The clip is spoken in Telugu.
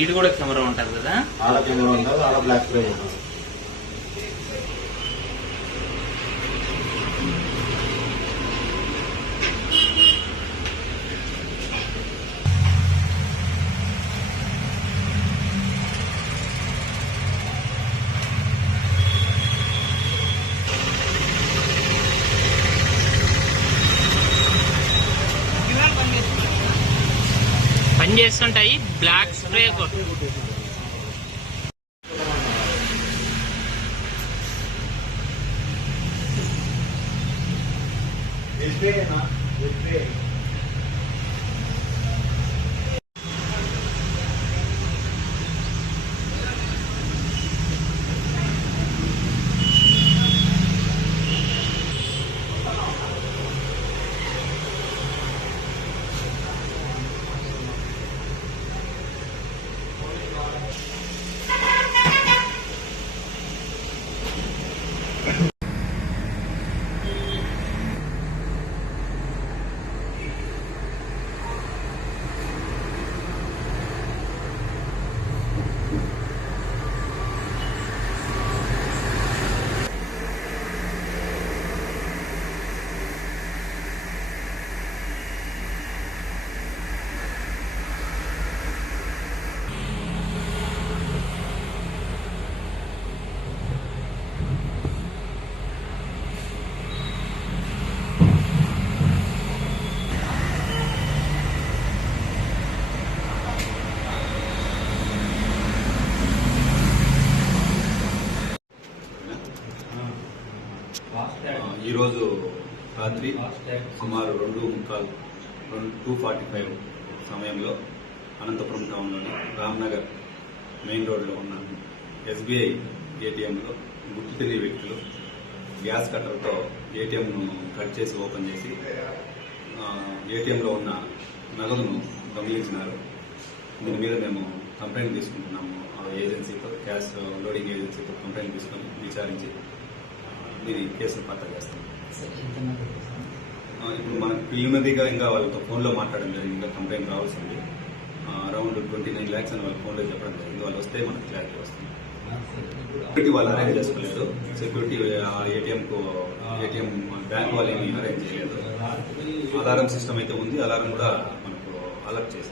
ఈడు కూడా కెమెరా ఉంటుంది కదా, ఆడ కెమెరా ఉంటుంది, ఆడ బ్లాక్ ఫ్రేమ్ ఉంటుంది. పని చేస్తుంటాయి. బ్లాక్ స్ప్రే ఈరోజు రాత్రి సుమారు 2:45 సమయంలో అనంతపురం టౌన్లోని రామ్నగర్ మెయిన్ రోడ్లో ఉన్న SBI ATMలో గుర్తు తెలియని వ్యక్తులు గ్యాస్ కట్టర్తో ATMను కట్ చేసి ఓపెన్ చేసి ATMలో ఉన్న నగదును దొంగిలించినారు. దీని మీద మేము కంప్లైంట్ తీసుకుంటున్నాము. ఏజెన్సీతో, క్యాష్ లోడింగ్ ఏజెన్సీతో కంప్లైంట్ తీసుకొని విచారించి దీని కేసును పట్టా చేస్తాం. ఇప్పుడు మనకు ప్రిలిమినరీగా ఇంకా వాళ్ళతో ఫోన్లో మాట్లాడడం జరిగింది. ఇంకా కంప్లైంట్ రావాల్సింది. అరౌండ్ 29 lakhs అని వాళ్ళ ఫోన్లో చెప్పడం జరిగింది. వాళ్ళు వస్తే మనకు క్లారిటీ వస్తుంది. సెక్యూరిటీ వాళ్ళు అరేంజ్ చేసుకోలేదు. సెక్యూరిటీ ఏటీఎం బ్యాంక్ వాళ్ళు ఏమి అరేంజ్ చేయలేదు. అలారం సిస్టమ్ అయితే ఉంది. అలారం కూడా మనకు అలర్ట్ చేసింది.